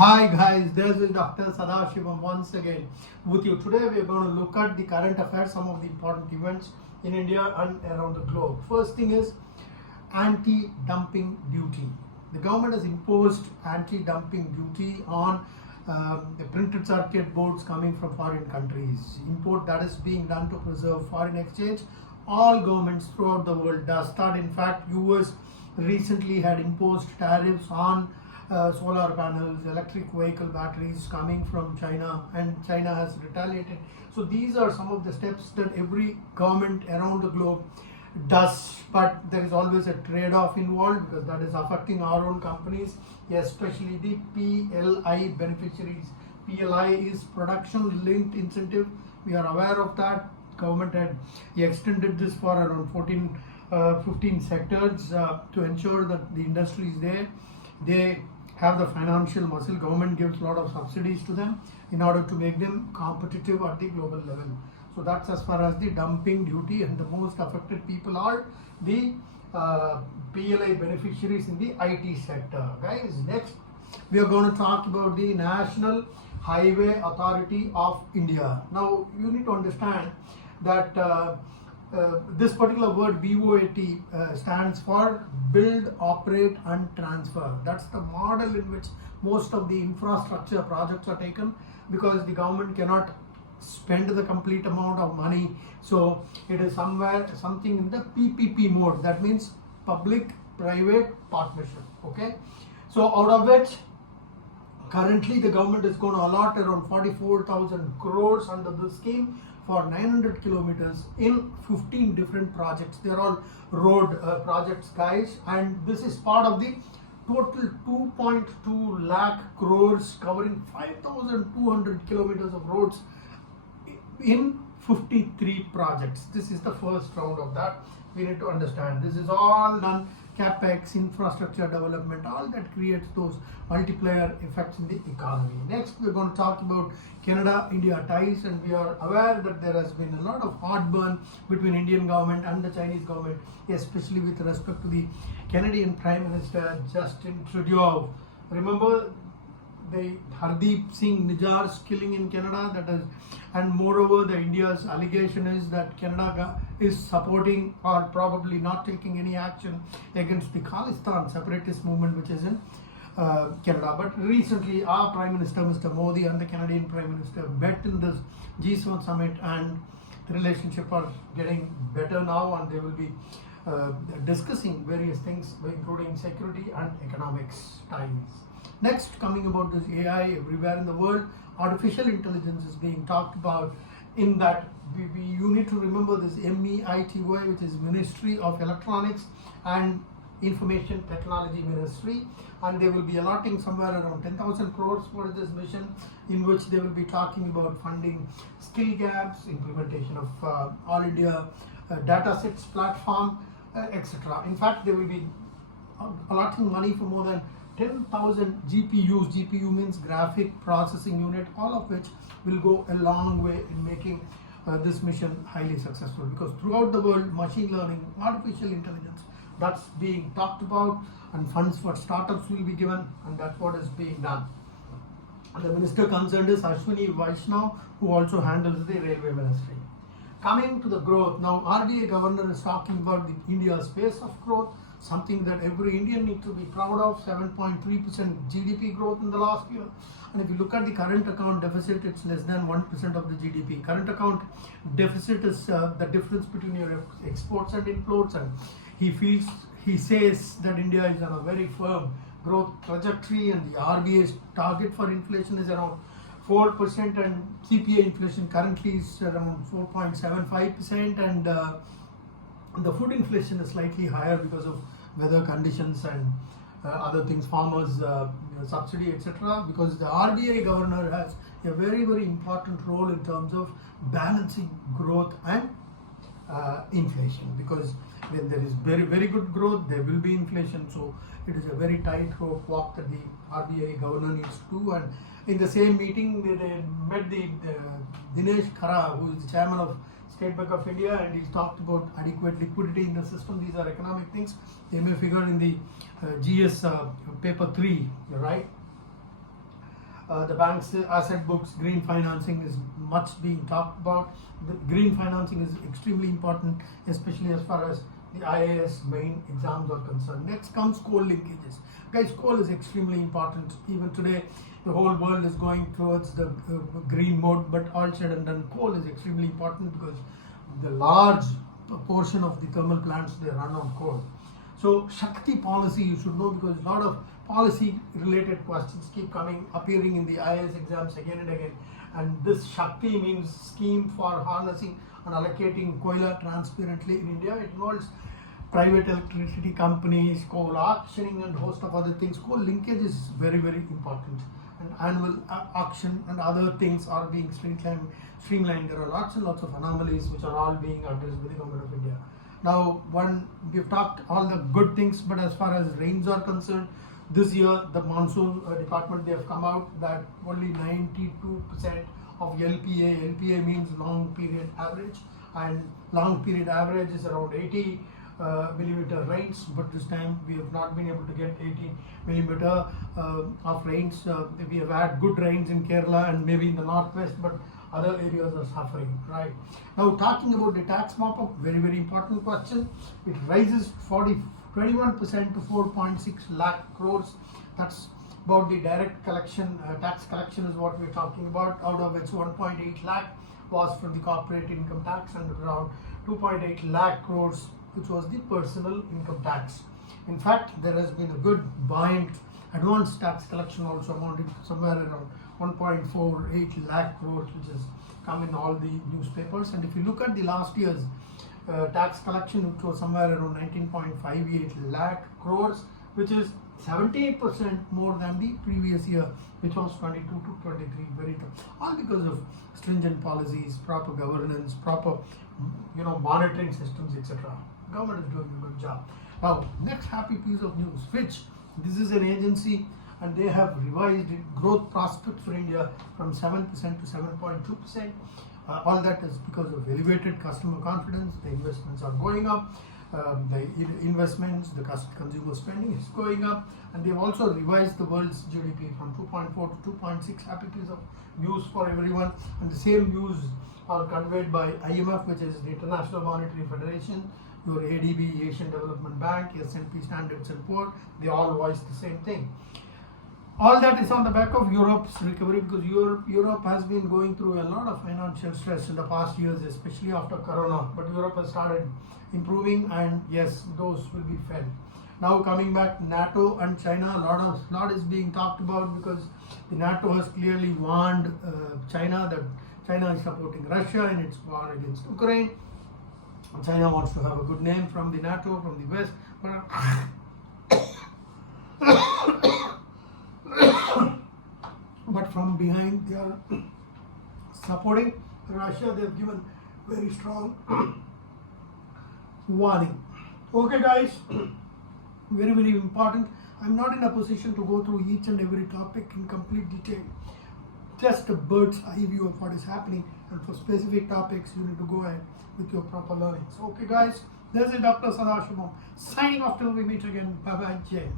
Hi guys, this is Dr. Sadashivam once again with you. Today we are going to look at the current affairs, some of the important events in India and around the globe. First thing is anti-dumping duty. The government has imposed anti-dumping duty on the printed circuit boards coming from foreign countries. Import that is being done to preserve foreign exchange. All governments throughout the world does that. In fact, US recently had imposed tariffs on solar panels, electric vehicle batteries coming from China, and China has retaliated. So these are some of the steps that every government around the globe does, but there is always a trade-off involved because that is affecting our own companies, especially the PLI beneficiaries. PLI is production linked incentive. We are aware of that. Government had extended this for around 15 sectors to ensure that the industry is there. They have the financial muscle. Government gives a lot of subsidies to them in order to make them competitive at the global level. So that's as far as the dumping duty, and the most affected people are the PLI beneficiaries in the IT sector. Guys, next we are going to talk about the National Highway Authority of India. Now you need to understand that this particular word BOAT stands for build, operate and transfer. That's the model in which most of the infrastructure projects are taken, because the government cannot spend the complete amount of money. So it is something in the PPP mode. That means public private partnership. Okay, so out of which currently the government is going to allot around 44,000 crores under the scheme for 900 kilometers in 15 different projects. They are all road projects, guys, and this is part of the total 2.2 lakh crores covering 5,200 kilometers of roads in 53 projects. This is the first round of that. We need to understand this is all done capex, infrastructure development, all that creates those multiplier effects in the economy. Next we're going to talk about Canada-India ties, and we are aware that there has been a lot of heartburn between Indian government and the Chinese government, especially with respect to the Canadian Prime Minister Justin Trudeau. Remember the Hardeep Singh Nijjar's killing in Canada, that is, and moreover the India's allegation is that Canada is supporting or probably not taking any action against the Khalistan separatist movement which is in Canada. But recently our Prime Minister Mr. Modi and the Canadian Prime Minister met in this G7 summit, and the relationship are getting better now, and they will be discussing various things including security and economics ties. Next, coming about this AI, everywhere in the world artificial intelligence is being talked about. In that you need to remember this MEITY, which is Ministry of Electronics and Information Technology Ministry, and they will be allotting somewhere around 10,000 crores for this mission, in which they will be talking about funding skill gaps, implementation of All India datasets platform, etc. In fact, they will be allotting money for more than 10,000 GPUs. GPU means graphic processing unit, all of which will go a long way in making this mission highly successful, because throughout the world machine learning, artificial intelligence, that's being talked about, and funds for startups will be given, and that's what is being done. And the minister concerned is Ashwini Vaishnav, who also handles the railway ministry. Coming to the growth, now RBI governor is talking about the India's pace of growth, something that every Indian needs to be proud of. 7.3% GDP growth in the last year, and if you look at the current account deficit, it's less than 1% of the GDP. Current account deficit is the difference between your exports and imports, and he says that India is on a very firm growth trajectory, and the RBI's target for inflation is around 4%, and CPI inflation currently is around 4.75%, and the food inflation is slightly higher because of weather conditions and other things, farmers subsidy, etc. Because the RBI governor has a very, very important role in terms of balancing growth and inflation, because when there is very, very good growth, there will be inflation. So it is a very tightrope walk that the RBI governor needs to do. And in the same meeting, they met the Dinesh Khara, who is the chairman of State Bank of India, and he's talked about adequate liquidity in the system. These are economic things. They may figure in the GS paper 3, right? the bank's asset books, green financing is much being talked about. The green financing is extremely important, especially as far as the IAS main exams are concerned. Next comes coal linkages. Guys, coal is extremely important. Even today, the whole world is going towards the green mode, but all said and done, coal is extremely important because the large portion of the thermal plants, they run on coal. So Shakti policy you should know, because a lot of policy related questions keep appearing in the IAS exams again and again. And this Shakti means scheme for harnessing and allocating koila transparently in India. It involves private electricity companies, coal auctioning, and host of other things. Coal linkage is very, very important. And annual auction and other things are being streamlined. There are lots and lots of anomalies which are all being addressed by the government of India. Now, we've talked all the good things, but as far as rains are concerned, this year the monsoon department, they have come out that only 92% of LPA means long period average, and long period average is around 80 millimeter rains, but this time we have not been able to get 80 millimeter of rains. We have had good rains in Kerala and maybe in the northwest, but other areas are suffering, right? Now, talking about the tax mop-up, very, very important question. It rises 21% to 4.6 lakh crores. That's about the direct collection, tax collection is what we're talking about, out of which 1.8 lakh was from the corporate income tax and around 2.8 lakh crores which was the personal income tax. In fact, there has been a good buoyant advance tax collection also amounting to somewhere around 1.48 lakh crores, which has come in all the newspapers. And if you look at the last year's tax collection, which was somewhere around 19.58 lakh crores, which is 78% more than the previous year, which was 22 to 23. Very tough, all because of stringent policies, proper governance, proper monitoring systems, etc. Government is doing a good job. Now, next happy piece of news, which this is an agency and they have revised growth prospects for India from 7% to 7.2%. All that is because of elevated customer confidence. The investments are going up. The investments, the consumer spending is going up, and they've also revised the world's GDP from 2.4 to 2.6. Happy piece of news for everyone. And the same news are conveyed by IMF, which is the International Monetary Federation, your ADB, Asian Development Bank, S&P Standards & Poor's. They all voice the same thing. All that is on the back of Europe's recovery, because Europe has been going through a lot of financial stress in the past years, especially after Corona. But Europe has started improving, and yes, those will be felt. Now coming back, NATO and China, a lot is being talked about, because the NATO has clearly warned China that China is supporting Russia in its war against Ukraine. China wants to have a good name from the NATO, from the West, but from behind they are supporting Russia. They've given very strong warning. Okay guys, very, very important. I'm not in a position to go through each and every topic in complete detail. Just a bird's eye view of what is happening, and for specific topics you need to go ahead with your proper learning. So okay guys, this is Dr. Sadashivam signing off till we meet again. Bye bye. Jai.